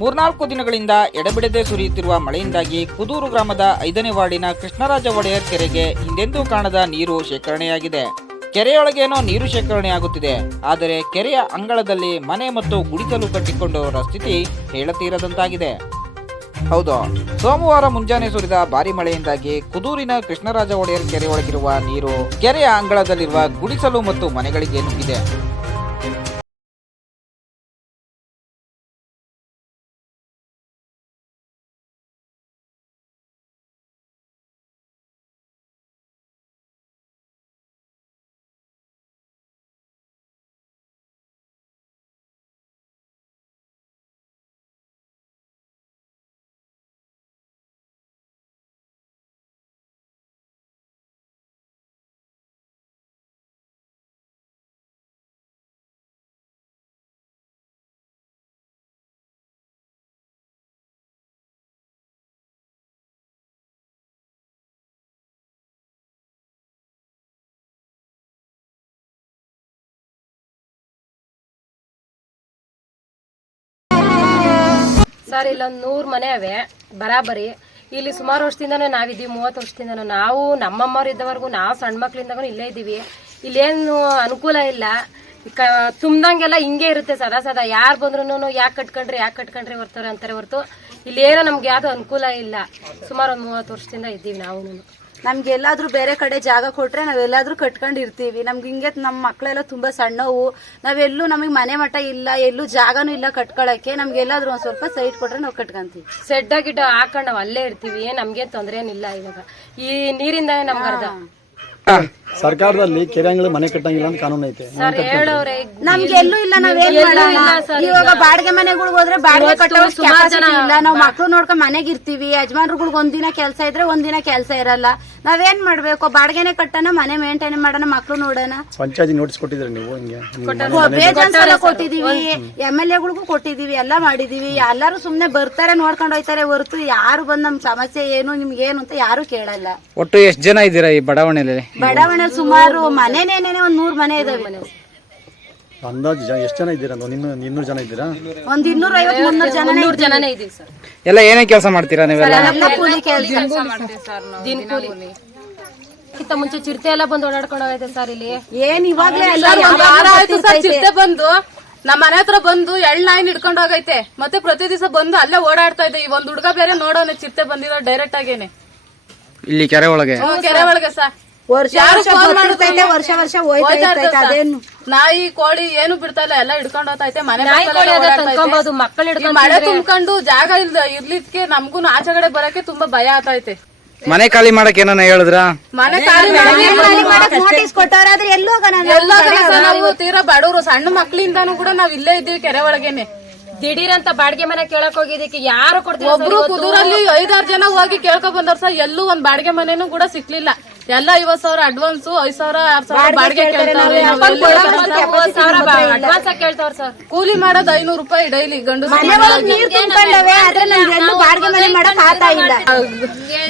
ಮೂರ್ನಾಲ್ಕು ದಿನಗಳಿಂದ ಎಡಬಿಡದೆ ಸುರಿಯುತ್ತಿರುವ ಮಳೆಯಿಂದಾಗಿ ಕುದೂರು ಗ್ರಾಮದ 5ನೇ ವಾರ್ಡಿನ ಕೃಷ್ಣರಾಜ ಒಡೆಯರ್ ಕೆರೆಗೆ ಹಿಂದೆಂದೂ ಕಾಣದ ನೀರು ಶೇಖರಣೆಯಾಗಿದೆ. ಕೆರೆಯೊಳಗೇನೋ ನೀರು ಶೇಖರಣೆಯಾಗುತ್ತಿದೆ, ಆದರೆ ಕೆರೆಯ ಅಂಗಳದಲ್ಲಿ ಮನೆ ಮತ್ತು ಗುಡಿಸಲು ಕಟ್ಟಿಕೊಂಡವರ ಸ್ಥಿತಿ ಹೇಳತೀರದಂತಾಗಿದೆ. ಹೌದು, ಸೋಮವಾರ ಮುಂಜಾನೆ ಸುರಿದ ಭಾರಿ ಮಳೆಯಿಂದಾಗಿ ಕುದೂರಿನ ಕೃಷ್ಣರಾಜ ಒಡೆಯರ್ ಕೆರೆಯೊಳಗಿರುವ ನೀರು ಕೆರೆಯ ಅಂಗಳದಲ್ಲಿರುವ ಗುಡಿಸಲು ಮತ್ತು ಮನೆಗಳಿಗೆ ನುಗ್ಗಿದೆ. ಸರ್ ಇಲ್ಲೊಂದು 100 ಮನೆ ಅವೆ ಬರಾಬರಿ. ಇಲ್ಲಿ ಸುಮಾರು ವರ್ಷದಿಂದನೂ ನಾವಿದ್ದೀವಿ, 30 ವರ್ಷದಿಂದನೂ. ನಾವು ನಮ್ಮಮ್ಮವ್ರು ಇದ್ದವರೆಗೂ ನಾವು ಸಣ್ಣ ಮಕ್ಳಿಂದಾಗೂ ಇಲ್ಲೇ ಇದ್ದೀವಿ. ಇಲ್ಲೇನು ಅನುಕೂಲ ಇಲ್ಲ, ತುಂಬ್ದಂಗೆಲ್ಲ ಹಿಂಗೆ ಇರುತ್ತೆ ಸದಾ. ಯಾರು ಬಂದ್ರು ಯಾಕೆ ಕಟ್ಕೊಂಡ್ರಿ ಬರ್ತಾರೆ ಅಂತಾರೆ ಹೊರತು ಇಲ್ಲೇನೋ ನಮ್ಗೆ ಯಾವ್ದು ಅನುಕೂಲ ಇಲ್ಲ. ಸುಮಾರು ಒಂದು 30 ವರ್ಷದಿಂದ ಇದ್ದೀವಿ ನಾವು. ನಮ್ಗೆ ಎಲ್ಲಾದ್ರೂ ಬೇರೆ ಕಡೆ ಜಾಗ ಕೊಟ್ರೆ ನಾವೆಲ್ಲಾದ್ರೂ ಕಟ್ಕೊಂಡಿರ್ತೀವಿ. ನಮ್ಗೆ ಹಿಂಗೆ ನಮ್ಮ ಮಕ್ಳೆಲ್ಲ ತುಂಬಾ ಸಣ್ಣವು, ನಾವೆಲ್ಲೂ ನಮಗೆ ಮನೆ ಮಠ ಇಲ್ಲ, ಎಲ್ಲೂ ಜಾಗನೂ ಇಲ್ಲ ಕಟ್ಕೊಳಕ್ಕೆ. ನಮ್ಗೆ ಎಲ್ಲಾದ್ರೂ ಒಂದ್ ಸ್ವಲ್ಪ ಸೈಟ್ ಕೊಟ್ರೆ ನಾವು ಕಟ್ಕೊಂತೀವಿ. ಸೆಡ್ಡ ಗಿಡ್ಡ ಹಾಕೊಂಡು ನಾವ್ ಅಲ್ಲೇ ಇರ್ತೀವಿ, ನಮ್ಗೆ ತೊಂದ್ರೆ ಏನಿಲ್ಲ. ಇವಾಗ ಈ ನೀರಿಂದಾನೆ ನಮ್ಗೆ ಅರ್ಧ ಸರ್ಕಾರದಲ್ಲಿ ಕೆರೆ ಅಂಗಳ ಮನೆ ಕಟ್ಟಂಗಿಲ್ಲ ಅಂತ ಕಾನೂನು ಐತೆ. ನಮ್ಗೆ ಎಲ್ಲೂ ಇಲ್ಲ, ನಾವೇನ್ ಮಾಡೋಣ? ಇವಾಗ ಬಾಡಿಗೆ ಮನೆಗಳಿಗೆ ಹೋದ್ರೆ ಬಾಡಿಗೆ ಕಟ್ಟೋ ಇಲ್ಲ. ನಾವ್ ಮಕ್ಳು ನೋಡ್ಕೊಂಡ್ ಮನೆಗೆ ಇರ್ತೀವಿ. ಯಜಮಾನ್ರುಗಳಿಗೆ ಒಂದಿನ ಕೆಲಸ ಇದ್ರೆ ಒಂದಿನ ಕೆಲಸ ಇರಲ್ಲ. ನಾವೇನ್ ಮಾಡ್ಬೇಕು? ಬಾಡಿಗೆನೆ ಕಟ್ಟೋಣ, ಮನೆ ಮೇಂಟೈನ್ ಮಾಡೋಣ, ಮಕ್ಳು ನೋಡೋಣ. ಪಂಚಾಯತಿ ನೋಟಿಸ್ ಕೊಟ್ಟಿದ್ರೆ ನೀವು ಬೇಜಾನ್ ಸಲ ಕೊಟ್ಟಿದೀವಿ, MLA ಗಳಿಗೂ ಕೊಟ್ಟಿದೀವಿ, ಎಲ್ಲಾ ಮಾಡಿದೀವಿ. ಎಲ್ಲಾರು ಸುಮ್ನೆ ಬರ್ತಾರೆ, ನೋಡ್ಕೊಂಡು ಹೋಯ್ತಾರೆ ಹೊರತು ಯಾರು ಬಂದ್ ನಮ್ ಸಮಸ್ಯೆ ಏನು ನಿಮ್ಗೆ ಏನು ಅಂತ ಯಾರು ಕೇಳಲ್ಲ. ಒಟ್ಟು ಎಷ್ಟು ಜನ ಇದ್ದೀರಾ ಈ ಬಡಾವಣೆಯಲ್ಲಿ? ಬಡಾವಣೆಯಲ್ಲಿ ಸುಮಾರು ಮನೆನೇನೆ 100 ಮನೆ ಇದಾವೆ. ಅಂದಾಜು ಎಷ್ಟು ಜನ ಇದ್ದೀರಾ? 200 ಜನ ಇದ್ದೀರಾ? ಒಂದ್ 250-300 ಜನನೇ ಇದೀವಿ ಸರ್. ಎಲ್ಲ ಏನೇ ಕೆಲಸ ಮಾಡ್ತೀರಾ ನೀವೆಲ್ಲ? ಕೂಲಿ ಕೆಲಸ ದಿನ ಕೂಲಿ. ಕಿತ್ತ ಮುಂಚೆ ಚಿರತೆ ಎಲ್ಲ ಬಂದು ಓಡಾಡ್ಕೊಂಡು ಹೋಗೈತೆ ಸರ್ ಇಲ್ಲಿ. ಏನ್ ಇವಾಗ್ಲೇ ಚಿರತೆ ಬಂದು ನಮ್ಮ ಮನೆ ಹತ್ರ ಬಂದು ಎಳ್ನಾಯಿನ ಹಿಡ್ಕೊಂಡು ಹೋಗೈತೆ. ಮತ್ತೆ ಪ್ರತಿ ದಿವಸ ಬಂದು ಅಲ್ಲೇ ಓಡಾಡ್ತಾ ಇದೆ. ಈ ಒಂದ್ ಹುಡುಗ ಬೇರೆ ನೋಡೋನೆ ಚಿರತೆ ಬಂದಿರೋ ಡೈರೆಕ್ಟ್ ಆಗೇನೆ ಇಲ್ಲಿ ಕೆರೆ ಒಳಗೆ ಸರ್. ವರ್ಷ ನಾಯಿ ಕೋಳಿ ಏನು ಬಿಡ್ತಾ ಇಲ್ಲ, ಎಲ್ಲ ಹಿಡ್ಕೊಂಡು ಹೋಗ್ತೈತೆ. ಮನೆ ಮಳೆ ತುಂಬ್ಕೊಂಡು ಜಾಗ ಇರ್ಲಿಕ್ಕೆ ನಮ್ಗೂ ಆಚೆಗಡೆ ಬರಕ್ಕೆ ತುಂಬಾ ಭಯ ಆಗ್ತೈತೆ. ಮನೆ ಖಾಲಿ ಮಾಡಕ್ ಏನ ಹೇಳಿದ್ರ? ಮನೆ ಖಾಲಿ ನೋಟಿಸ್ ಕೊಟ್ಟವ್ರಾದ್ರೆ ಎಲ್ಲೋ ನಾವು ತೀರಾ ಬಡವರು, ಸಣ್ಣ ಮಕ್ಳಿಂದಾನು ಕೂಡ ನಾವ್ ಇಲ್ಲೇ ಇದ್ದೀವಿ ಕೆರೆ ಒಳಗೇನೆ. ದಿಢೀರ್ ಅಂತ ಬಾಡಿಗೆ ಮನೆ ಕೇಳಕ್ ಹೋಗಿದ್ದಕ್ಕೆ ಯಾರು ಕೊಡ್ತಾರೆ? ಒಬ್ರು ಕುದೂರಲ್ಲಿ 5-6 ಜನ ಹೋಗಿ ಕೇಳ್ಕೊಂಡ್ ಬಂದವ್ರ ಸರ್. ಎಲ್ಲೂ ಒಂದ್ ಬಾಡಿಗೆ ಮನೆನೂ ಕೂಡ ಸಿಕ್ಲಿಲ್ಲ. ಎಲ್ಲ 50,000 ಅಡ್ವಾನ್ಸ್, 5,000 6,000 ಬಾಡಿಗೆ ಕೇಳ್ತಾವ್ರೆ. ಕೇಳ್ತಾವ್ರ ಸರ್. ಕೂಲಿ ಮಾಡೋದು 500 ರೂಪಾಯಿ ಡೈಲಿ. ಗಂಡು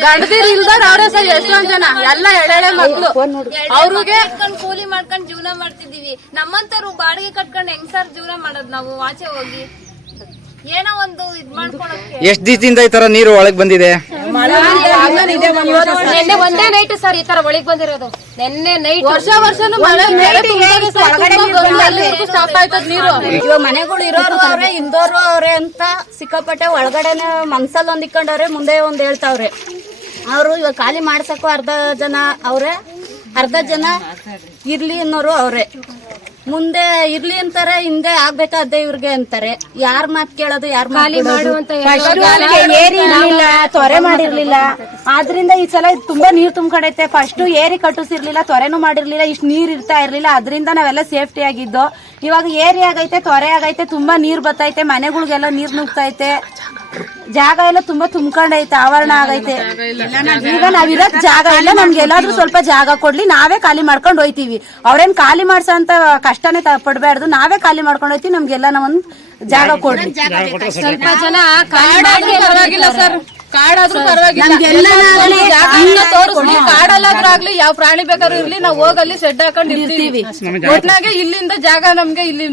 ಗಂಡದಿರ್ ಇಲ್ದಾರ ಅವ್ರೆ ಸರ್ ಎಷ್ಟೊಂದ್ ಜನ, ಎಲ್ಲ ಎಳೆ ಮಕ್ಳು. ಅವ್ರಿಗೆ ಕೂಲಿ ಮಾಡ್ಕೊಂಡ್ ಜೀವನ ಮಾಡ್ತಿದೀವಿ. ನಮ್ಮಂತವ್ರು ಬಾಡಿಗೆ ಕಟ್ಕೊಂಡ್ ಹೆಂಗ್ ಸರ್ ಜೀವನ ಮಾಡೋದು? ನಾವು ಆಚೆ ಹೋಗಿ ಏನೋ ಒಂದು ಇದ್ ಮಾಡ್ಕೊಳಕ್ಕೆ. ಎಷ್ಟ್ ದಿವಸದಿಂದ ಈ ತರ ನೀರು ಒಳಗ್ ಬಂದಿದೆ? ನಿನ್ನೆ ಒಂದೇ ನೈಟ್ ಸರ್ ಈ ತರ ಒಳಗ್ ಬಂದಿರೋದು. ನಿನ್ನೆ ನೈಟ್ ವರ್ಷನೂ ಸ್ಟಾಪ್ ಆಯ್ತದ ನೀರು. ಇವಾಗ ಮನೆಗಳು ಇರೋರು ಅವ್ರೆ, ಇಂದೋರು ಅವ್ರೆ ಅಂತ ಸಿಕ್ಕಾಪಟ್ಟೆ ಒಳಗಡೆನೆ ಮನ್ಸಲ್ಲಿ ಒಂದ್ ಇಕ್ಕೊಂಡವ್ರೆ, ಮುಂದೆ ಒಂದ್ ಹೇಳ್ತಾವ್ರೆ. ಅವ್ರು ಇವಾಗ ಖಾಲಿ ಮಾಡ್ಸಕ್ಕೂ ಅರ್ಧ ಜನ ಅವ್ರೆ, ಅರ್ಧ ಜನ ಇರ್ಲಿ ಅನ್ನೋರು ಅವ್ರೆ. ಮುಂದೆ ಇರ್ಲಿ ಅಂತಾರೆ, ಹಿಂದೆ ಆಗ್ಬೇಕಾದ್ದೆ ಇವ್ರಿಗೆ ಅಂತಾರೆ. ಯಾರ್ ಮಾತ್ ಕೇಳೋದು? ಯಾರ್ ಖಾಲಿ ಮಾಡುವಂತ ಏರಿ ಇರ್ಲಿಲ್ಲ, ತೊರೆ ಮಾಡಿರ್ಲಿಲ್ಲ. ಆದ್ರಿಂದ ಈ ಸಲ ತುಂಬಾ ನೀರ್ ತುಂಬ್ಕೊಂಡೈತೆ. ಫಸ್ಟ್ ಏರಿ ಕಟ್ಟಿಸಿರ್ಲಿಲ್ಲ, ತೊರೆನೂ ಮಾಡಿರ್ಲಿಲ್ಲ, ಇಷ್ಟು ನೀರ್ ಇರ್ತಾ ಇರ್ಲಿಲ್ಲ. ಅದರಿಂದ ನಾವೆಲ್ಲ ಸೇಫ್ಟಿ ಆಗಿದ್ದು. ಇವಾಗ ಏರಿ ಆಗೈತೆ, ತೊರೆ ಆಗೈತೆ, ತುಂಬಾ ನೀರ್ ಬತ್ತೈತೆ, ಮನೆಗಳಿಗೆಲ್ಲ ನೀರ್ ನುಗ್ತೈತೆ. ಜಾಗ ಎಲ್ಲ ತುಂಬಾ ತುಂಬ್ಕೊಂಡೈತೆ, ಆವರಣ ಆಗೈತೆ. ಈಗ ನಾವಿರೋದ್ ಜಾಗ ಇಲ್ಲ. ನಮ್ಗೆ ಎಲ್ಲಾದ್ರೂ ಸ್ವಲ್ಪ ಜಾಗ ಕೊಡ್ಲಿ, ನಾವೇ ಖಾಲಿ ಮಾಡ್ಕೊಂಡ್ ಹೋಯ್ತಿವಿ. ಅವ್ರೇನ್ ಖಾಲಿ ಮಾಡ್ಸೋ ಅಂತ ಕಷ್ಟನೇ ಪಡ್ಬಾರ್ದು, ನಾವೇ ಖಾಲಿ ಮಾಡ್ಕೊಂಡ್ ಹೋಯ್ತಿವಿ. ನಮ್ಗೆಲ್ಲ ನಾವೊಂದ್ ಜಾಗ ಕೊಡ್ಲಿ. ಸ್ವಲ್ಪ ಜನ ಪರವಾಗಿಲ್ಲ ಸರ್, ಕಾಡಾದ್ರೂ ಪರವಾಗಿಲ್ಲ, ತೋರಿಸ್ಲಿ. ಕಾಡಲ್ಲಾದ್ರೂ ಆಗ್ಲಿ, ಯಾವ ಪ್ರಾಣಿ ಬೇಕಾದ್ರೂ ಇರ್ಲಿ, ನಾವ್ ಹೋಗಲ್ಲಿ ಶೆಡ್ ಹಾಕೊಂಡ್ ಇರ್ತೀವಿ. ಒಟ್ನಾಗೆ ಇಲ್ಲಿಂದ ಜಾಗ ನಮ್ಗೆ ಇಲ್ಲಿ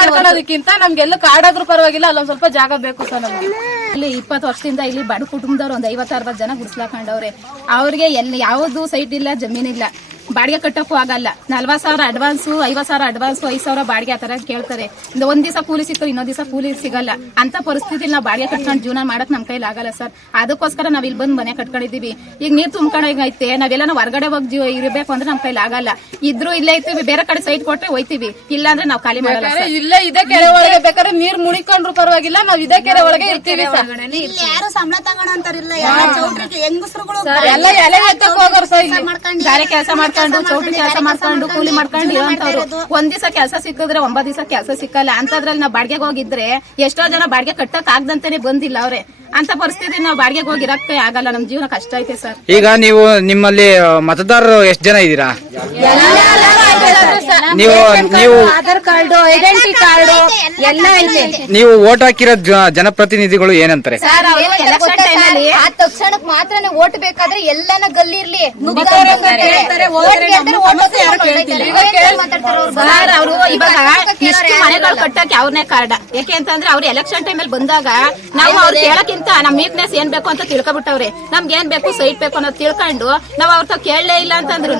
ಮಾಡ್ಕೊಳ್ಳೋದಕ್ಕಿಂತ ನಮ್ಗೆಲ್ಲ ಕಾಡಾದ್ರೂ ಪರವಾಗಿಲ್ಲ, ಅಲ್ಲೊಂದ್ ಸ್ವಲ್ಪ ಜಾಗ ಬೇಕು ಸರ್ ನಮ್ಗೆ. ಇಲ್ಲಿ 20 ವರ್ಷದಿಂದ ಇಲ್ಲಿ ಬಡ ಕುಟುಂಬದವ್ರು ಒಂದ್ 50-60 ಜನ ಗುಡಿಸ್ಲಾಕೊಂಡವ್ರೆ. ಅವ್ರಿಗೆ ಎಲ್ಲಿ ಯಾವ್ದು ಸೈಟ್ ಇಲ್ಲ, ಜಮೀನಿಲ್ಲ, ಬಾಡಿಗೆ ಕಟ್ಟಕ್ಕೂ ಆಗಲ್ಲ. 40,000 ಅಡ್ವಾನ್ಸು, 50,000 ಅಡ್ವಾನ್ಸು, 5,000 ಬಾಡಿಗೆ ಆತರ ಕೇಳ್ತಾರೆ. ಒಂದ್ ದಿವಸ ಕೂಲಿ ಸಿಕ್ಕರು, ಇನ್ನೊಂದ್ ದಿವಸ ಕೂಲಿ ಸಿಗಲ್ಲ. ಅಂತ ಪರಿಸ್ಥಿತಿ ನಾವು ಬಾಡಿಗೆ ಕಟ್ಕೊಂಡು ಜೀವನ ಮಾಡಕ್ ನಮ್ ಕೈಲಿ ಆಗಲ್ಲ ಸರ್. ಅದಕ್ಕೋಸ್ಕರ ನಾವ್ ಇಲ್ಲಿ ಬಂದ್ ಮನೆ ಕಟ್ಕೊಂಡಿದೀವಿ. ಈಗ ನೀರ್ ತುಂಬ್ಕೊಂಡೈತೆ, ನಾವೆಲ್ಲ ಹೊರಗಡೆ ಹೋಗಿ ಇರಬೇಕು ಅಂದ್ರೆ ನಮ್ ಕೈಲಿ ಆಗಲ್ಲ. ಇದ್ರೂ ಇಲ್ಲೇ ಇರ್ತೀವಿ, ಬೇರೆ ಕಡೆ ಸೈಟ್ ಕೊಟ್ರೆ ಹೋಯ್ತೀವಿ, ಇಲ್ಲ ಅಂದ್ರೆ ನಾವ್ ಖಾಲಿ ಮಾಡಲ್ಲ ಸರ್. ಇಲ್ಲೇ ಇದೇ ಕೆರೆ ಒಳಗೆ ಬೇಕಾದ್ರೆ ನೀರ್ ಮುಣಿಕೊಂಡ್ರು ಪರವಾಗಿಲ್ಲ, ನಾವ್ ಇದೇ ಕೆರೆ ಒಳಗೆ ಇರ್ತೀವಿ ಸರ್. ಯಾರು ಸಂಬಳ ತಗೋಣಂತಾರಿಲ್ಲ, ಹೆಂಗಸರುಗಳು ಎಲ್ಲ ಎಲೆ ಎತ್ತಕ್ ಹೋಗೋರು ಸರ್. ಗಾರೆ ಕೆಲಸ ಮಾಡ್ಕೊಂಡು, ಚೌಟ್ರಿ ಕೆಲಸ ಮಾಡ್ಕೊಂಡು, ಕೂಲಿ ಮಾಡ್ಕೊಂಡು ಇರೋಂತವ್ರು. ಒಂದ್ ದಿವಸ ಕೆಲಸ ಸಿಕ್ಕಿದ್ರೆ 9 ದಿವಸ ಕೆಲಸ ಸಿಕ್ಕಲ್ಲ. ಅಂತದ್ರಲ್ಲಿ ನಾವ್ ಬಾಡಿಗೆಗೆ ಹೋಗಿದ್ರೆ ಎಷ್ಟೋ ಜನ ಬಾಡಿಗೆ ಕಟ್ಟಕ್ ಆಗದಂತಾನೆ ಬಂದಿಲ್ಲ ಅವ್ರೆ. ಅಂತ ಪರಿಸ್ಥಿತಿ ನಾವು ಬಾಡಿಗೆಗೆ ಹೋಗಿರಕ್ಕೆ ಆಗಲ್ಲ. ನಮ್ ಜೀವನ ಕಷ್ಟ ಐತೆ ಸರ್. ಈಗ ನೀವು ನಿಮ್ಮಲ್ಲಿ ಮತದಾರರು ಎಷ್ಟು ಜನ ಇದ್ದೀರಾ? ನೀವು ಆಧಾರ್ ಕಾರ್ಡ್, ಐಡೆಂಟಿ ಕಾರ್ಡ್ ಎಲ್ಲ ಐತೆ. ನೀವು ವೋಟ್ ಹಾಕಿರೋ ಜನಪ್ರತಿನಿಧಿಗಳು ಏನಂತಾರೆ? ಎಲೆಕ್ಷನ್ ಟೈಮಲ್ಲಿ ಆ ತಕ್ಷಣಕ್ ಮಾತ್ರನೇ ಓಟ್ ಬೇಕಾದ್ರೆ ಎಲ್ಲಾನ ಗಲ್ಲಿರ್ಲಿ ಸರ್, ಅವರು ಇವಾಗ ಇಷ್ಟು ಮನೆಗಳು ಕಟ್ಟಕ್ಕೆ ಅವ್ರನ್ನೇ ಕಾರಣ. ಯಾಕೆ ಅಂತಂದ್ರೆ ಅವ್ರು ಎಲೆಕ್ಷನ್ ಟೈಮಲ್ಲಿ ಬಂದಾಗ ನಾವು ಅವ್ರು ಕೇಳಕ್ಕಿಂತ ನಮ್ ವೀಕ್ನೆಸ್ ಏನ್ ಬೇಕು ಅಂತ ತಿಳ್ಕೊಬಿಟ್ಟವ್ರೆ. ನಮ್ಗೆ ಏನ್ ಬೇಕು, ಸೈಟ್ ಬೇಕು ಅನ್ನೋದು ತಿಳ್ಕೊಂಡು ನಾವ್ ಅವ್ರ ಕೇಳಲೇ ಇಲ್ಲ ಅಂತಂದ್ರು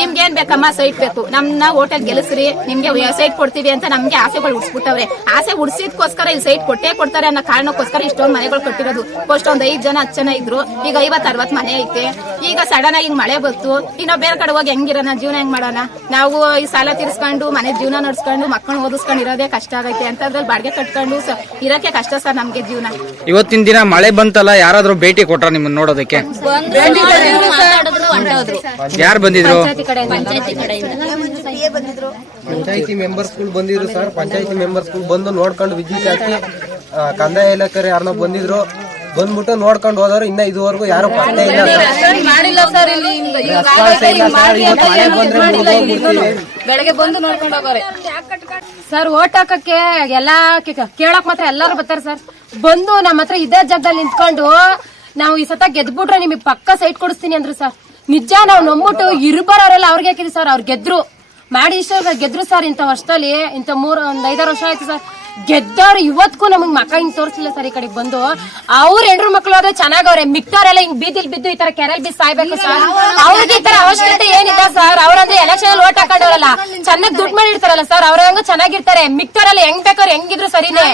ನಿಮ್ಗೆ ಏನ್ ಬೇಕಮ್ಮ, ಸೈಟ್ ಬೇಕು, ನಮ್ನ ಓಟಲ್ಲಿ ಗೆಲ್ಲಿಸ್ರಿ, ನಿಮ್ಗೆ ಸೈಟ್ ಕೊಡ್ತೀವಿ ಅಂತ ನಮ್ಗೆ ಆಸೆಗಳು ಉಡ್ಸ್ಬಿಟ್ಟವ್ರೆ. ಆಸೆ ಉಡ್ಸಿದ್ಕೋಸ್ಕರ ಇಲ್ಲಿ ಸೈಟ್ ಕೊಟ್ಟೇ ಕೊಡ್ತಾರೆ ಅನ್ನೋ ಕಾರಣಕ್ಕೋಸ್ಕರ ಇಷ್ಟೊಂದು ಮನೆಗಳು ಕಟ್ಟಿರೋದು. ಫಸ್ಟ್ ಒಂದ್ 5 ಜನ 10 ಜನ ಇದ್ರು, ಈಗ 50-60 ಮನೆ ಐತೆ. ಈಗ ಸಡನ್ ಆಗಿ ಮಳೆ ಬಂತು, ಈಗ ನಾವ್ ಬೇರೆ ಕಡೆ ಹೋಗಿ ಹೆಂಗಿರೋಣ, ಜೀವನ ಹೆಂಗ್ ಮಾಡೋಣ? ನಾವು ಈ ಸಾಲ ತೀರ್ಸ್ಕೊಂಡು ಮನೆ ಜೀವನ ನಡ್ಸ್ಕೊಂಡು ಮಕ್ಕಳನ್ನ ಓದಿಸ್ಕೊಂಡು ಇರೋದೇ ಕಷ್ಟ ಆಗೈತೆ. ಅಂತದ್ರಲ್ಲಿ ಬಾಡಿಗೆ ಕಟ್ಕೊಂಡು ಇರಕ್ಕೆ ಕಷ್ಟ ಸರ್ ನಮ್ಗೆ ಜೀವನ. ಇವತ್ತಿನ ದಿನ ಮಳೆ ಬಂತಲ್ಲ, ಯಾರಾದ್ರೂ ಭೇಟಿ ಕೊಟ್ರ ನಿಮ್ಮನ್ನ ನೋಡೋದಕ್ಕೆ? ಯಾರು ಬಂದಿದ್ರು? ಪಂಚಾಯತಿ ಮೆಂಬರ್ಸ್ ಬಂದಿದ್ರು ಸರ್. ಪಂಚಾಯತಿ ಮೆಂಬರ್ಸ್ ಬಂದು ನೋಡ್ಕೊಂಡು ವಿದ್ಯುತ್ ಹಾಕಿ, ಕಂದಾಯ ಇಲಾಖೆ ಯಾರನ್ನ ಬಂದಿದ್ರು, ಬಂದ್ಬಿಟ್ಟು ನೋಡ್ಕೊಂಡು ಹೋದವ್ರು. ಇನ್ನ ಇದುವರೆಗೂ ಯಾರು ಪತ್ತೆ ಇಲ್ಲ ಮಾಡಿಲ್ಲ ಸರ್. ಇಲ್ಲಿ ಬೆಳಗ್ಗೆ ಬಂದು ನೋಡ್ಕೊಂಡು ಹೋಗೋರೆ ಸರ್. ಓಟ್ ಹಾಕಕ್ಕೆ ಎಲ್ಲಾ ಕೇಳಕ್ ಮಾತ್ರ ಎಲ್ಲಾರು ಬರ್ತಾರೆ ಸರ್. ಬಂದು ನಮ್ಮ ಹತ್ರ ಇದೇ ಜಾಗದಲ್ಲಿ ನಿಂತ್ಕೊಂಡು ನಾವು ಈ ಸತ ಗೆದ್ಬಿಟ್ರೆ ನಿಮಗೆ ಪಕ್ಕ ಸೈಟ್ ಕೊಡಿಸ್ತೀನಿ ಅಂದ್ರು ಸರ್. ನಿಜ ನಾವು ನಂಬಿಟ್ಟು ಇರ್ಬಾರವರೆಲ್ಲ ಅವ್ರಿಗೆ ಹಾಕಿದ್ವಿ ಸರ್. ಅವ್ರು ಗೆದ್ರು, ಮಾಡಿ ಇಷ್ಟ ಗೆದ್ರು ಸರ್. ಇಂಥ ವರ್ಷದಲ್ಲಿ ಇಂಥ 5-6 ವರ್ಷ ಆಯ್ತು ಸರ್ ಗೆದ್ದವ್ರು. ಇವತ್ಗೂ ನಮಗ್ ಮಕ್ಕ ಹಿಂಗ್ ತೋರಿಸಲಿಲ್ಲ ಸರ್. ಈ ಕಡೆಗೆ ಬಂದು ಅವ್ರ ಹೆಂಡ್ರು ಮಕ್ಳು ಆದ್ರೆ ಚೆನ್ನಾಗವ್ರೆ, ಮಿಕ್ಕವರೆಲ್ಲ ಹಿಂಗ್ ಬೀದಿಲ್ ಬಿದ್ದು ಈ ತರ ಕೆರೆಲ್ ಬಿದ್ದು ಸಾಯ್ಬೇಕು ಸರ್. ಅವ್ರಿಗೆ ಈ ತರ ಅವಶ್ಯಕತೆ ಏನಿಲ್ಲ ಸರ್. ಅವ್ರಂದ್ರೆ ಎಲೆಕ್ಷನ್ ಅಲ್ಲಿ ಓಟ್ ಹಾಕೊಂಡವ್ರಲ್ಲ, ಚೆನ್ನಾಗಿ ದುಡ್ಡು ಮಾಡಿರ್ತಾರಲ್ಲ ಸರ್, ಅವ್ರ ಹಂಗ ಚೆನ್ನಾಗಿರ್ತಾರೆ. ಮಿಕ್ಕವರೆಲ್ಲ ಹೆಂಗ್ ಬೇಕಾದ್ರೆ ಹೆಂಗಿದ್ರು ಸರಿನೇ.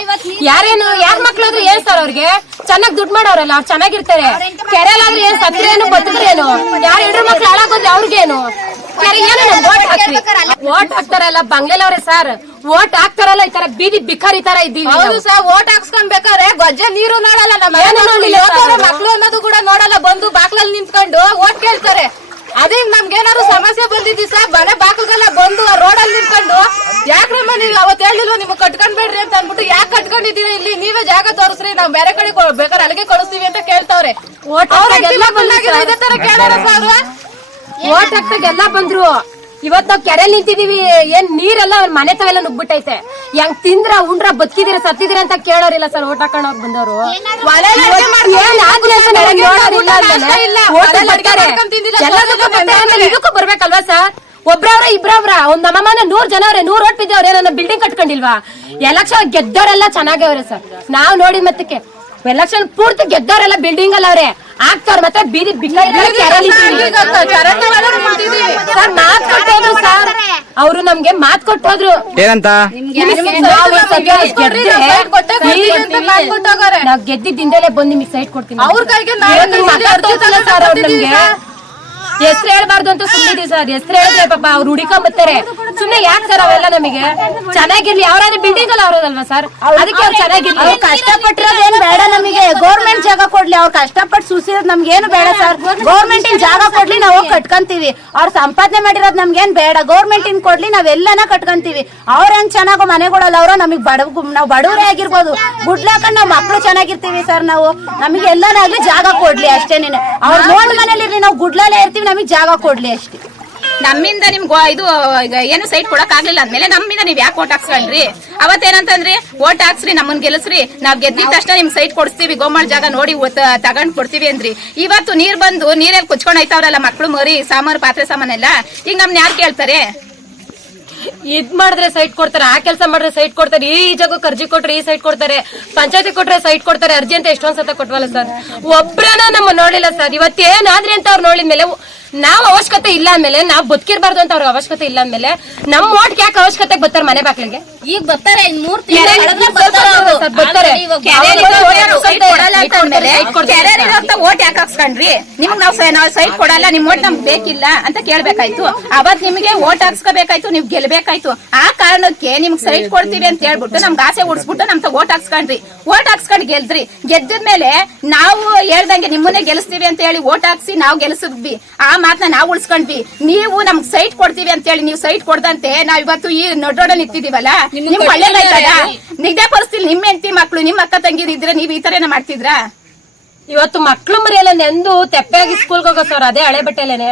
ಯಾರ್ ಮಕ್ಳಾದ್ರು ಏನ್ ಸರ್, ಅವ್ರಿಗೆ ಚೆನ್ನಾಗಿ ದುಡ್ಡು ಮಾಡೋರಲ್ಲ, ಅವ್ರು ಚೆನ್ನಾಗಿರ್ತಾರೆ. ಕೆರೆಲಾದ್ರೆ ಏನ್ ಸತ್ರೇನು ಬದುಕ್ರೇನು, ಯಾರ ಹೆಂಡ್ರು ಮಕ್ಳು ಹಾಳಾಗೋದ್ರೆ ಅವ್ರಿಗೇನು? ಓಟ್ ಹಾಕ್ತಾರಲ್ಲ ಬಂಗ್ಲೆಲವ್ರೆ ಸರ್. ಓಟ್ ಹಾಕ್ತಾರಲ್ಲ ಈ ತರ ಬೀದಿ ಬಿಕಾರಿ ತರ ಇದ್ದೀವಿ. ಹೌದು ಸರ್. ಓಟ್ ಹಾಕ್ಸ್ಕೊಂಡ್ಬೇಕಾದ್ರೆ ಗೊಜ್ಜೆ ನೀರು ನೋಡಲ್ಲ, ನಮ್ಮ ಮಕ್ಳು ಅನ್ನೋದು ಕೂಡ ನೋಡಲ್ಲ. ಬಂದು ಬಾಕ್ಲಲ್ಲಿ ನಿಂತ್ಕೊಂಡು ಓಟ್ ಕೇಳ್ತಾರೆ. ಅದೇ ನಮ್ಗೇನಾದ್ರು ಸಮಸ್ಯೆ ಬಂದಿದ್ವಿ ಸರ್, ಮನೆ ಬಾಕ್ಲಗೆಲ್ಲ ಬಂದು ರೋಡಲ್ಲಿ ನಿಂತ್ಕೊಂಡು ಯಾಕ್ರಮ್ಮ ನೀವು ಅವತ್ತು ಹೇಳಿಲ್ವ ನಿಮ್ಗೆ ಕಟ್ಕೊಂಡ್ಬೇಡ್ರಿ ಅಂತ ಅನ್ಬಿಟ್ಟು, ಯಾಕೆ ಕಟ್ಕೊಂಡಿದ್ದೀರಿ ಇಲ್ಲಿ, ನೀವೇ ಜಾಗ ತೋರಿಸ್ರಿ, ನಾವ್ ಬೇರೆ ಕಡೆ ಬೇಕಾದ್ರೆ ಅಲ್ಲಿಗೆ ಕಳಿಸ್ತೀವಿ ಅಂತ ಕೇಳ್ತಾವ್ರೆ. ಓಟ್ ಇದೇ ತರ ಕೇಳೋಣ ಸರ್. ಓಟ್ ಹಾಕ್ತಾಗೆಲ್ಲ ಬಂದ್ರು. ಇವತ್ ನಾವ್ ಕೆರೆ ನಿಂತಿದೀವಿ, ಏನ್ ನೀರೆಲ್ಲ ಮನೆ ತಾವೆಲ್ಲ ನುಗ್ಬಿಟ್ಟೈತೆ. ಹೆಂಗ್ ತಿಂದ್ರ ಉಂಡ್ರ ಬದುಕಿದಿರ ಸತ್ತಿದಿರ ಅಂತ ಕೇಳೋರಿಲ್ಲ ಸರ್. ಓಟ್ ಹಾಕೊಂಡ್ ಹೋಗ್ ಬಂದವರು ಇದಕ್ಕೂ ಬರ್ಬೇಕಲ್ವಾ ಸರ್? ಒಬ್ರವ್ರ ಇಬ್ರವ್ರ ಒಂದ್ ನಮ್ಮನ್ನ 100 ಜನ ಅವ್ರೆ, 100 ಓಟ್ ಬಿದ್ದವ್ರೆ. ನನ್ನ ಬಿಲ್ಡಿಂಗ್ ಕಟ್ಕೊಂಡಿಲ್ವಾ? ಎಲೆಕ್ಷನ್ ಗೆದ್ದವರೆಲ್ಲ ಚೆನ್ನಾಗವ್ರೆ ಸರ್. ನಾವ್ ನೋಡಿ ಮತ್ತಕ್ಕೆ ಎಲೆಕ್ಷನ್ ಪೂರ್ತಿ ಗೆದ್ದವರೆಲ್ಲ ಬಿಲ್ಡಿಂಗ್ ಅಲ್ಲ ಅವ್ರೆ ಆಗ್ತಾರ. ಮತ್ತೆ ಬೀದಿ ಸರ್ ಮಾತ್ ಕೊಟ್ಟೋದ್ರು ಸರ್. ಅವ್ರು ನಮ್ಗೆ ಮಾತ್ ಕೊಟ್ಟೋದ್ರು ಏನಂತ? ನಾವ್ ಗೆದ್ದಿದ್ದಿಂದಲೇ ಬಂದು ನಿಮಗೆ ಸೈಟ್ ಕೊಡ್ತೀನಿ. ಅವ್ರ ಕೈಗೆ ಸರ್ ಅವ್ರು ನಮ್ಗೆ ಹೆಸರು ಹೇಳ್ಬಾರ್ದು ಅಂತ ಸುಮ್ಮನಿದೀವಿ ಸರ್. ಹೆಸರು ಹೇಳಿದ್ರೆ ಪಾಪ ಅವ್ರು ಹುಡುಕೊಂಬತ್ತಾರೆ. ಸುಮ್ನೆ ಯಾಕೆ ಸರ್ ಅವೆಲ್ಲ? ನಮಗೆ ಚೆನ್ನಾಗಿರ್ಲಿ, ಅವ್ರಾದ್ರೆ ಬಿಲ್ಡಿಂಗ್ ಅಲ್ಲ ಅವ್ರದಲ್ವಾ ಸರ್, ಅದಕ್ಕೆ ಅವ್ರು ಚೆನ್ನಾಗಿರ್ಲಿ. ಕಷ್ಟಪಟ್ಟಿರೋದೇನ್ ಬೇಡ ನಮಗೆ, ಗೌರ್ಮೆಂಟ್ ಜಾಗ ಕೊಡ್ಲಿ. ಅವ್ರು ಕಷ್ಟಪಟ್ಟು ಸುಸಿರೋದ್ ನಮ್ಗೇನು ಬೇಡ ಸರ್. ಗೌರ್ಮೆಂಟ್ ಇನ್ ಜಾಗ ಕೊಡ್ಲಿ, ನಾವು ಕಟ್ಕೊಂತೀವಿ. ಅವ್ರು ಸಂಪಾದನೆ ಮಾಡಿರೋದ್ ನಮ್ಗೇನ್ ಬೇಡ, ಗೌರ್ಮೆಂಟ್ ಇನ್ ಕೊಡ್ಲಿ, ನಾವೆಲ್ಲನ ಕಟ್ಕೊಂತೀವಿ. ಅವ್ರ ಹೆಂಗ್ ಚೆನ್ನಾಗೋ ಮನೆಗಳಲ್ಲ ಅವ್ರ, ನಮಗ್ ನಾವ್ ಬಡವರೇ ಆಗಿರ್ಬೋದು, ಗುಡ್ಲಾಕೊಂಡ್ ನಾವ್ ಮಕ್ಳು ಚೆನ್ನಾಗಿರ್ತೀವಿ ಸರ್. ನಾವು ನಮಗೆ ಎಲ್ಲನಾಗ್ಲಿ ಜಾಗ ಕೊಡ್ಲಿ ಅಷ್ಟೇನೇನೆ. ಅವ್ರ ನೋಡ್ ಮನೇಲಿ ನಾವು ಗುಡ್ಲಲ್ಲೇ ಇರ್ತೀವಿ, ನಮಗ್ ಜಾಗ ಕೊಡ್ಲಿ ಅಷ್ಟೇ. ನಮ್ಮಿಂದ ನಿಮ್ಗೆ ಇದು ಏನು ಸೈಟ್ ಕೊಡಕ್ ಆಗ್ಲಿಲ್ಲ ಅಂದ್ಮೇಲೆ ನಮ್ಮಿಂದ ನೀವ್ ಯಾಕೆ ಓಟ್ ಹಾಕ್ಸ್ಕೊಂಡ್ರಿ? ಅವತ್ತೇನಂತಂದ್ರಿ ಓಟ್ ಹಾಕ್ಸ್ರಿ ನಮ್ಮನ್ ಗೆಲ್ಸ್ರಿ, ನಾವ್ ಗೆದ್ದಿದ ತಕ್ಷಣ ನಿಮ್ ಸೈಟ್ ಕೊಡ್ಸ್ತೀವಿ, ಗೋಮಾಳ ಜಾಗ ನೋಡಿ ತಗೊಂಡ್ ಕೊಡ್ತೀವಿ ಅಂದ್ರಿ. ಇವತ್ತು ನೀರ್ ಬಂದು ನೀರಲ್ಲಿ ಕುಚ್ಕೊಂಡ್ ಆಯ್ತಾವ್ರಲ್ಲ ಮಕ್ಳು ಮರಿ ಸಾಮಾನು ಪಾತ್ರೆ ಸಾಮಾನೆಲ್ಲ, ಈಗ ನಮ್ನ ಯಾರು ಕೇಳ್ತಾರೆ? ಇದ್ ಮಾಡಿದ್ರೆ ಸೈಟ್ ಕೊಡ್ತಾರೆ, ಆ ಕೆಲಸ ಮಾಡಿದ್ರೆ ಸೈಟ್ ಕೊಡ್ತಾರೆ, ಈ ಜಾಗಕ್ಕೆ ಅರ್ಜಿ ಕೊಟ್ರೆ ಈ ಸೈಟ್ ಕೊಡ್ತಾರೆ, ಪಂಚಾಯತಿ ಕೊಟ್ರೆ ಸೈಟ್ ಕೊಡ್ತಾರೆ, ಅರ್ಜಿ ಅಂತ ಎಷ್ಟೊಂದ್ ಸತ ಕೊಟ್ವಲ್ಲ ಸರ್. ಒಬ್ರನ ನಮ್ಮ ನೋಡಿಲ್ಲ ಸರ್. ಇವತ್ತೇನಾದ್ರಿ ಅಂತ ಅವ್ರು ನೋಡಿದ್ಮೇಲೆ ನಾವ್ ಅವಶ್ಯಕತೆ ಇಲ್ಲ ಅಂದ್ಮೇಲೆ, ನಾವ್ ಬದುಕಿರ್ಬಾರ್ದು ಅಂತ ಅವ್ರಿಗೆ ಅವಶ್ಯಕತೆ ಇಲ್ಲ ಅಂದ್ಮೇಲೆ ನಮ್ ಓಟ್ಗೆ ಯಾಕೆ ಅವಶ್ಯಕತೆ ಬರ್ತಾರೆ ಮನೆ ಬಾಕ್ಲಿಗೆ? ಈಗ ಬರ್ತಾರೆ, 3 ಬರ್ತಾರೆ. ಓಟ್ ಯಾಕೆ ಹಾಕ್ಸ್ಕೊಂಡ್ರಿ? ನಿಮ್ಗೆ ನಾವ್ ಸೈಟ್ ಕೊಡಲ್ಲ, ನಿಮ್ ಓಟ್ ನಮ್ಗೆ ಬೇಕಿಲ್ಲ ಅಂತ ಕೇಳ್ಬೇಕಾಯ್ತು. ಅವತ್ ನಿಮ್ಗೆ ಓಟ್ ಹಾಕ್ಸ್ಕೋಬೇಕಾಯ್ತು, ನೀವ್ ಗೆಲ್ಬೇಕಾಯ್ತು. ಆ ಕಾರಣಕ್ಕೆ ನಿಮ್ಗೆ ಸೈಟ್ ಕೊಡ್ತೀವಿ ಅಂತ ಹೇಳ್ಬಿಟ್ಟು ನಮ್ಗೆ ಆಸೆ ಉಡ್ಸ್ಬಿಟ್ಟು ನಮ್ಗೆ ಓಟ್ ಹಾಕ್ಸ್ಕೊಂಡ್ರಿ. ಓಟ್ ಹಾಕ್ಸ್ಕೊಂಡ್ ಗೆಲ್ದ್ರಿ. ಗೆದ್ದಿದ್ಮೇಲೆ ನಾವು ಹೇಳ್ದಂಗೆ ನಿಮ್ಮನ್ನೇ ಗೆಲ್ಲಿಸ್ತೀವಿ ಅಂತ ಹೇಳಿ ಓಟ್ ಹಾಕ್ಸಿ ನಾವು ಗೆಲ್ಸಿದ್ವಿ. ಆ ಮಾತನ್ನ ನಾವು ಉಳ್ಸ್ಕೊಂಡ್ವಿ. ನೀವು ನಮ್ಗೆ ಸೈಟ್ ಕೊಡ್ತೀವಿ ಅಂತ ಹೇಳಿ ನೀವು ಸೈಟ್ ಕೊಡ್ದಂತೆ ನಾವ್ ಇವತ್ತು ಈ ನೊಡ್ರೋಡಲ್ಲಿ ನಿಂತಿದೀವಲ್ಲ, ನಿಮ್ ಒಳ್ಳೇದಾಯ್ತದ? ನಿದ್ದೆ ಪರಿಸ್ಥಿತಿ ನಿಮ್ ಹೆಂಡತಿ ಮಕ್ಳು ನಿಮ್ ಅಕ್ಕ ತಂಗಿರ್ ಇದ್ರೆ ನೀವ್ ಈ ತರ ಮಾಡ್ತಿದ್ರಾ? ಇವತ್ತು ಮಕ್ಳು ಮರಿಯಲ್ಲ ನೆಂದು ತೆಪ್ಪೆಯಾಗಿ ಸ್ಕೂಲ್ಗೆ ಹೋಗೋ ಸರ್, ಅದೇ ಹಳೆ ಬಟ್ಟೆಲೇನೆ.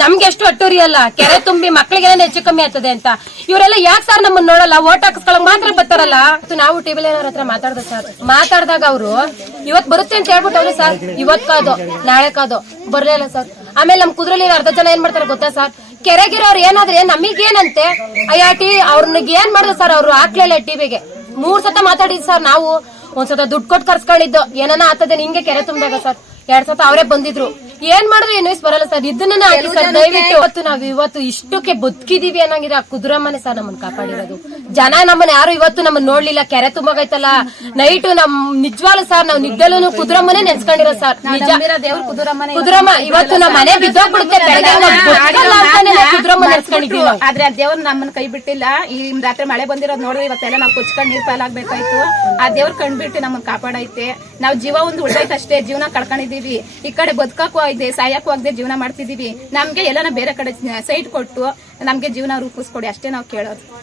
ನಮ್ಗೆ ಎಷ್ಟು ಅಟ್ಟೂರಿ ಅಲ್ಲ, ಕೆರೆ ತುಂಬಿ ಮಕ್ಳಿಗೆಲ್ಲ ಹೆಚ್ಚು ಕಮ್ಮಿ ಆಗ್ತದೆ ಅಂತ. ಇವರೆಲ್ಲ ಯಾಕೆ ಸರ್ ನಮ್ಮನ್ನ ನೋಡಲ್ಲ? ಓಟ್ ಹಾಕಿಸ್ಕೊಳಕ್ ಮಾತ್ರ ಬರ್ತಾರಲ್ಲ. ನಾವು ಟಿವಿಲಿ ಏನಾರ ಹತ್ರ ಮಾತಾಡ್ದ ಸರ್, ಮಾತಾಡ್ದಾಗ ಅವರು ಇವತ್ ಬರುತ್ತೆ ಅಂತ ಹೇಳ್ಬಿಟ್ಟವ್ರು ಸರ್. ಇವತ್ ಕಾದು ನಾಳೆ ಕಾದು ಬರ್ಲಿಲ್ಲ ಸರ್. ಆಮೇಲೆ ನಮ್ ಕುದ್ರಲ್ಲಿ ಅರ್ಧ ಜನ ಏನ್ ಮಾಡ್ತಾರೆ ಗೊತ್ತಾ ಸರ್? ಕೆರೆಗಿರೋರು ಏನಾದ್ರೆ ನಮಗೇನಂತೆ ಅಯ್ಯ ಅವ್ರನಿಗೆ ಏನ್ ಮಾಡಿದ್ರು ಸರ್, ಅವ್ರು ಹಾಕ್ಲಿಲ್ಲ ಟಿವಿಗೆ. 3 ಸತ ಮಾತಾಡಿದ್ ಸರ್ ನಾವು. ಒಂದ್ಸತ ದುಡ್ಡು ಕೊಟ್ಟು ಕರ್ಸ್ಕೊಂಡಿದ್ದು ಏನನ ಆತದೆ ನಿಂಗೆ ಕೆರೆ ತುಂಬಿದಾಗ ಸರ್. 2 ಸತ ಅವರೇ ಬಂದಿದ್ರು. ಏನ್ ಮಾಡಿದ್ರು ನ್ಯೂಸ್ ಬರಲ್ಲ ಸರ್. ಇದನ್ನ ಹಾಕಿ ಸರ್ ದಯವಿಟ್ಟು. ಇವತ್ತು ಇಷ್ಟಕ್ಕೆ ಬದುಕಿದೀವಿ ಅನ್ನಂಗಿದ್ರೆ ಆ ಕುದುರಮ್ಮನೆ ಸರ್ ನಮ್ಮನ್ನ ಕಾಪಾಡಿರೋದು. ಜನ ನಮ್ಮನ್ನ ಯಾರು ಇವತ್ತು ನಮ್ಮನ್ನ ನೋಡ್ಲಿಲ್ಲ. ಕೆರೆ ತುಂಬಾಗೈತಲ್ಲ ನೈಟ್ ನಮ್ ನಿಜವಾಗ್ಲು ಸರ್ ನಾವ್ ನಿದ್ದೆಲ್ಲೂ ಕುದುರಮ್ಮನೆ ನೆನ್ಸ್ಕೊಂಡಿರೋ ಸರ್. ನಿಜ ಕುದುರಮ್ಮ ಇವತ್ತು ನಮ್ಮ ಮನೆ ಬಿದ್ದೋಗ್ಬಿಡುತ್ತೆ ಕುದುರಮ್ಮ ನೆನ್ಸ್ಕೊಂಡಿದ್ದೀವಿ. ಆದ್ರೆ ಆ ದೇವ್ರು ನಮ್ಮನ್ನ ಕೈ ಬಿಟ್ಟಿಲ್ಲ. ಈ ರಾತ್ರಿ ಮಳೆ ಬಂದಿರೋದ್ ನೋಡ್ರಿ, ಇವತ್ತೆಲ್ಲ ನಾವು ಕೊಚ್ಕೊಂಡ್ ನೀರ್ ಪಾಲಾಗ್ಬೇಕಾಯ್ತು. ಆ ದೇವ್ರ ಕಣ್ಬಿಟ್ಟು ನಮ್ಮನ್ನ ಕಾಪಾಡೈತೆ. ನಾವ್ ಜೀವ ಒಂದು ಉಳ್ದೈತೆ ಅಷ್ಟೇ, ಜೀವನ ಕಳ್ಕೊಂಡಿದೀವಿ. ಈ ಕಡೆ ಬದುಕಕ್ಕೂ ಇದೆ, ಸಾಯಕ್ಕೂ ಆಗದೆ ಜೀವನ ಮಾಡ್ತಿದೀವಿ. ನಮ್ಗೆ ಎಲ್ಲಾನ ಬೇರೆ ಕಡೆ ಸೈಟ್ ಕೊಟ್ಟು ನಮ್ಗೆ ಜೀವನ ರೂಪಿಸ್ಕೊಡಿ ಅಷ್ಟೇ ನಾವು ಕೇಳೋದು.